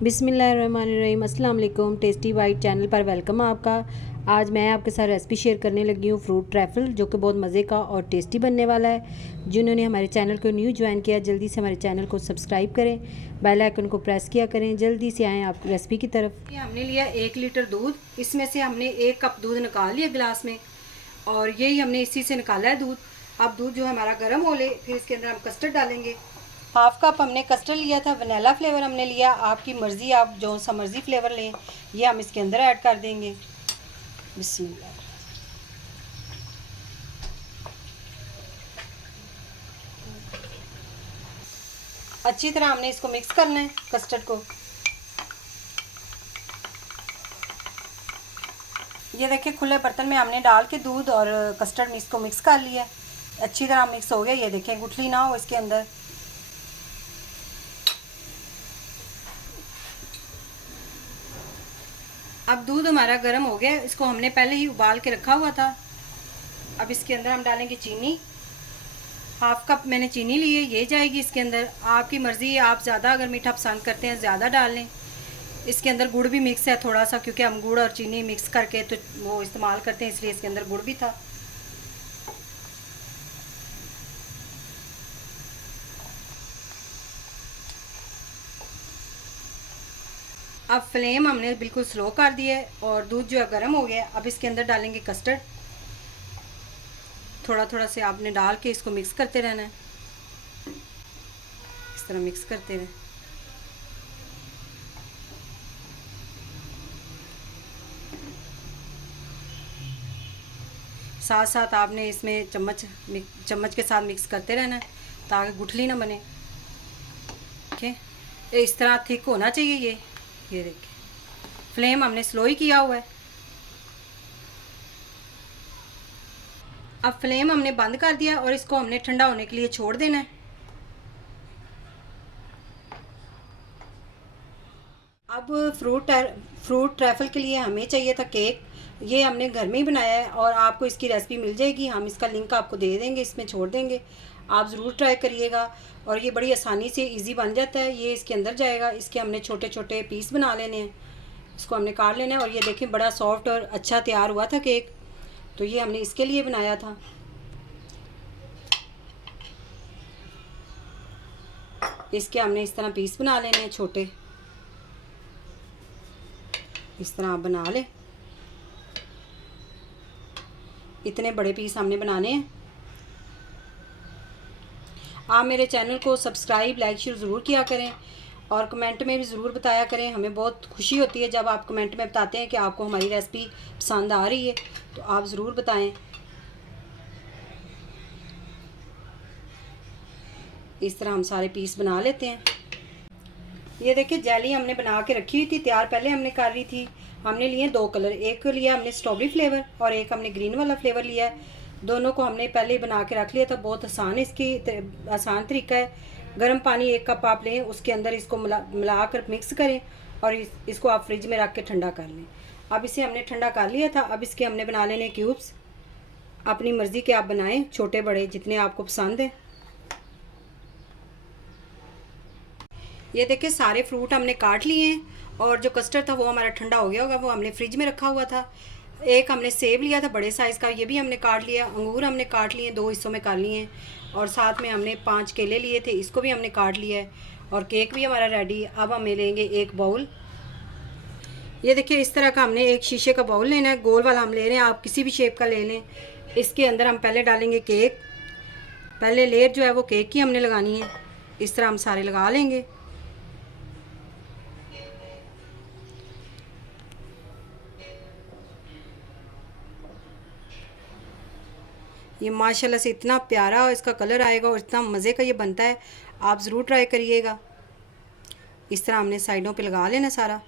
बिस्मिल्लाहिर्रहमानिर्रहीम, अस्सलाम वालेकुम। टेस्टी बाइट चैनल पर वेलकम आपका। आज मैं आपके साथ रेसिपी शेयर करने लगी हूँ फ्रूट ट्रैफल, जो कि बहुत मज़े का और टेस्टी बनने वाला है। जिन्होंने हमारे चैनल को न्यू ज्वाइन किया, जल्दी से हमारे चैनल को सब्सक्राइब करें, बेल आइकन को प्रेस किया करें। जल्दी से आएँ आप रेसिपी की तरफ। ये हमने लिया 1 लीटर दूध, इसमें से हमने 1 कप दूध निकाल लिया गिलास में, और यही हमने इसी से निकाला है दूध। अब दूध जो हमारा गर्म हो ले, फिर इसके अंदर हम कस्टर्ड डालेंगे। हाफ कप हमने कस्टर्ड लिया था, वनीला फ्लेवर हमने लिया, आपकी मर्ज़ी, आप जो सा मर्ज़ी फ्लेवर लें, ये हम इसके अंदर ऐड कर देंगे। बिस्मिल्लाह। अच्छी तरह हमने इसको मिक्स करना है कस्टर्ड को। ये देखिए, खुले बर्तन में हमने डाल के दूध और कस्टर्ड मिक्स को मिक्स कर लिया। अच्छी तरह मिक्स हो गया। ये देखें, गुठली ना हो इसके अंदर। अब दूध हमारा गर्म हो गया, इसको हमने पहले ही उबाल के रखा हुआ था। अब इसके अंदर हम डालेंगे चीनी। हाफ कप मैंने चीनी ली है, ये जाएगी इसके अंदर। आपकी मर्ज़ी, आप ज़्यादा अगर मीठा पसंद करते हैं ज़्यादा डाल लें। इसके अंदर गुड़ भी मिक्स है थोड़ा सा, क्योंकि हम गुड़ और चीनी मिक्स करके तो वो इस्तेमाल करते हैं, इसलिए इसके अंदर गुड़ भी था। अब फ्लेम हमने बिल्कुल स्लो कर दिया है और दूध जो है गर्म हो गया है। अब इसके अंदर डालेंगे कस्टर्ड। थोड़ा थोड़ा से आपने डाल के इसको मिक्स करते रहना है, इस तरह मिक्स करते रहें। साथ साथ आपने इसमें चम्मच के साथ मिक्स करते रहना है, ताकि गुठली ना बने। ठीक है, इस तरह थिक होना चाहिए ये देखिए, फ्लेम हमने स्लो ही किया हुआ है। अब फ्लेम हमने बंद कर दिया और इसको हमने ठंडा होने के लिए छोड़ देना है। अब फ्रूट ट्रैफल के लिए हमें चाहिए था केक। ये हमने घर में ही बनाया है और आपको इसकी रेसिपी मिल जाएगी, हम इसका लिंक आपको दे देंगे, इसमें छोड़ देंगे। आप ज़रूर ट्राई करिएगा। और ये बड़ी आसानी से इजी बन जाता है। ये इसके अंदर जाएगा। इसके हमने छोटे छोटे पीस बना लेने हैं, इसको हमने काट लेना है। और ये देखें, बड़ा सॉफ्ट और अच्छा तैयार हुआ था केक, तो ये हमने इसके लिए बनाया था। इसके हमने इस तरह पीस बना लेने हैं छोटे, इस तरह आप बना लें। इतने बड़े पीस हमने बनाने हैं। आप मेरे चैनल को सब्सक्राइब, लाइक, शेयर ज़रूर किया करें और कमेंट में भी ज़रूर बताया करें। हमें बहुत खुशी होती है जब आप कमेंट में बताते हैं कि आपको हमारी रेसिपी पसंद आ रही है, तो आप ज़रूर बताएं। इस तरह हम सारे पीस बना लेते हैं। ये देखिए, जेली हमने बना के रखी हुई थी तैयार, पहले हमने कर रही थी। हमने लिए 2 कलर, एक लिया हमने स्ट्रॉबेरी फ्लेवर और एक हमने ग्रीन वाला फ्लेवर लिया है। दोनों को हमने पहले ही बना के रख लिया था। बहुत आसान आसान तरीका है। गर्म पानी 1 कप आप लें, उसके अंदर इसको मिला कर मिक्स करें और इसको आप फ्रिज में रख के ठंडा कर लें। अब इसे हमने ठंडा कर लिया था। अब इसके हमने बना लेने क्यूब्स। अपनी मर्ज़ी के आप बनाएं, छोटे बड़े जितने आपको पसंद है। ये देखिए, सारे फ्रूट हमने काट लिए हैं और जो कस्टर्ड था वो हमारा ठंडा हो गया होगा, वो हमने फ्रिज में रखा हुआ था। एक हमने सेब लिया था बड़े साइज़ का, ये भी हमने काट लिया। अंगूर हमने काट लिए, 2 हिस्सों में कर लिए हैं। और साथ में हमने 5 केले लिए थे, इसको भी हमने काट लिया है। और केक भी हमारा रेडी। अब हम लेंगे एक बाउल। ये देखिए, इस तरह का हमने एक शीशे का बाउल लेना है, गोल वाला हम ले रहे हैं, आप किसी भी शेप का ले लें। इसके अंदर हम पहले डालेंगे केक। पहले लेयर जो है वो केक की हमने लगानी है, इस तरह हम सारे लगा लेंगे। ये माशाल्लाह से इतना प्यारा इसका कलर आएगा और इतना मज़े का ये बनता है, आप ज़रूर ट्राई करिएगा। इस तरह हमने साइडों पे लगा लेना सारा।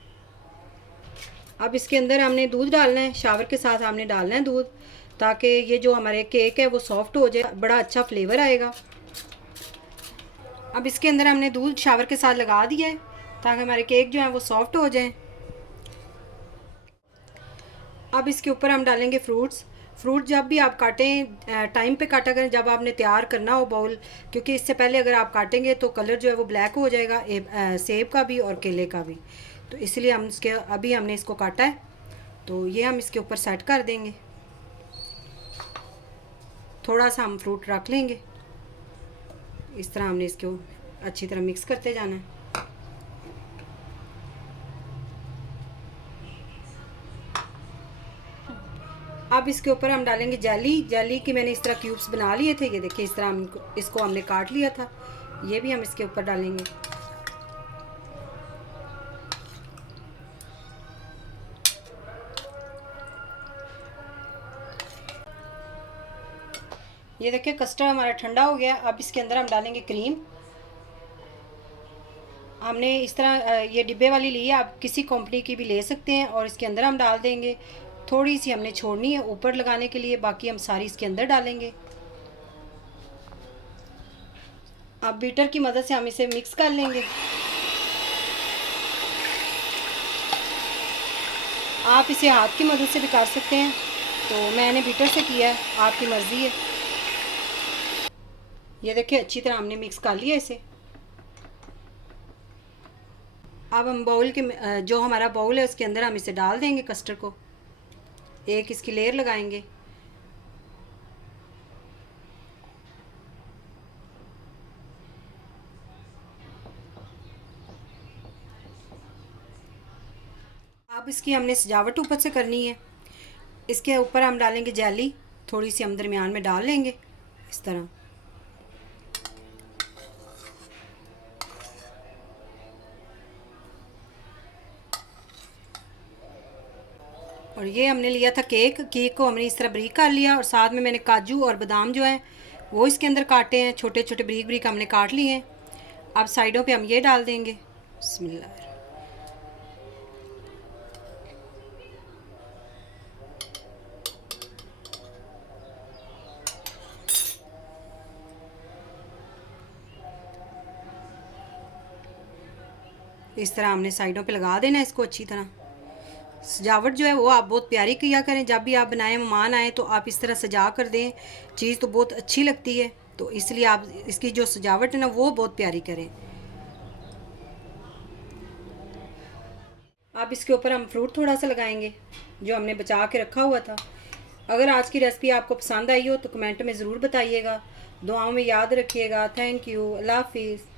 अब इसके अंदर हमने दूध डालना है, शावर के साथ हमने डालना है दूध, ताकि ये जो हमारे केक है वो सॉफ्ट हो जाए, बड़ा अच्छा फ्लेवर आएगा। अब इसके अंदर हमने दूध शावर के साथ लगा दिया है, ताकि हमारे केक जो है वो सॉफ्ट हो जाए। अब इसके ऊपर हम डालेंगे फ्रूट्स। फ्रूट जब भी आप काटें टाइम पे काटा करें जब आपने तैयार करना हो बाउल, क्योंकि इससे पहले अगर आप काटेंगे तो कलर जो है वो ब्लैक हो जाएगा, सेब का भी और केले का भी। तो इसलिए हम इसके अभी हमने इसको काटा है, तो ये हम इसके ऊपर सेट कर देंगे। थोड़ा सा हम फ्रूट रख लेंगे, इस तरह हमने इसको अच्छी तरह मिक्स करते जाना है। अब इसके ऊपर हम डालेंगे जेली। जेली की मैंने इस तरह क्यूब्स बना लिए थे, ये देखिए इस तरह हम इसको हमने काट लिया था, ये भी हम इसके ऊपर डालेंगे। ये देखिए कस्टर्ड हमारा ठंडा हो गया। अब इसके अंदर हम डालेंगे क्रीम। हमने इस तरह ये डिब्बे वाली ली है, आप किसी कंपनी की भी ले सकते हैं, और इसके अंदर हम डाल देंगे। थोड़ी सी हमने छोड़नी है ऊपर लगाने के लिए, बाकी हम सारी इसके अंदर डालेंगे। अब बीटर की मदद से हम इसे मिक्स कर लेंगे। आप इसे हाथ की मदद से भी कर सकते हैं, तो मैंने बीटर से किया है, आपकी मर्ज़ी है। ये देखिए अच्छी तरह हमने मिक्स कर लिया इसे। अब हम बाउल के जो हमारा बाउल है उसके अंदर हम इसे डाल देंगे कस्टर्ड को, एक इसकी लेयर लगाएंगे। अब इसकी हमने सजावट ऊपर से करनी है। इसके ऊपर हम डालेंगे जेली, थोड़ी सी हम दरमियान में डाल लेंगे इस तरह। और ये हमने लिया था केक। केक को हमने इस तरह बारीक कर लिया, और साथ में मैंने काजू और बादाम जो है वो इसके अंदर काटे हैं, छोटे छोटे बारीक बारीक हमने काट लिए हैं। अब साइडों पे हम ये डाल देंगे। बिस्मिल्लाह। इस तरह हमने साइडों पे लगा देना इसको अच्छी तरह। सजावट जो है वो आप बहुत प्यारी किया करें, जब भी आप बनाएं मेहमान आए तो आप इस तरह सजा कर दें, चीज़ तो बहुत अच्छी लगती है। तो इसलिए आप इसकी जो सजावट है ना वो बहुत प्यारी करें। अब इसके ऊपर हम फ्रूट थोड़ा सा लगाएंगे जो हमने बचा के रखा हुआ था। अगर आज की रेसिपी आपको पसंद आई हो तो कमेंट में ज़रूर बताइएगा। दुआओं में याद रखिएगा। Thank you. अल्लाह हाफिज़।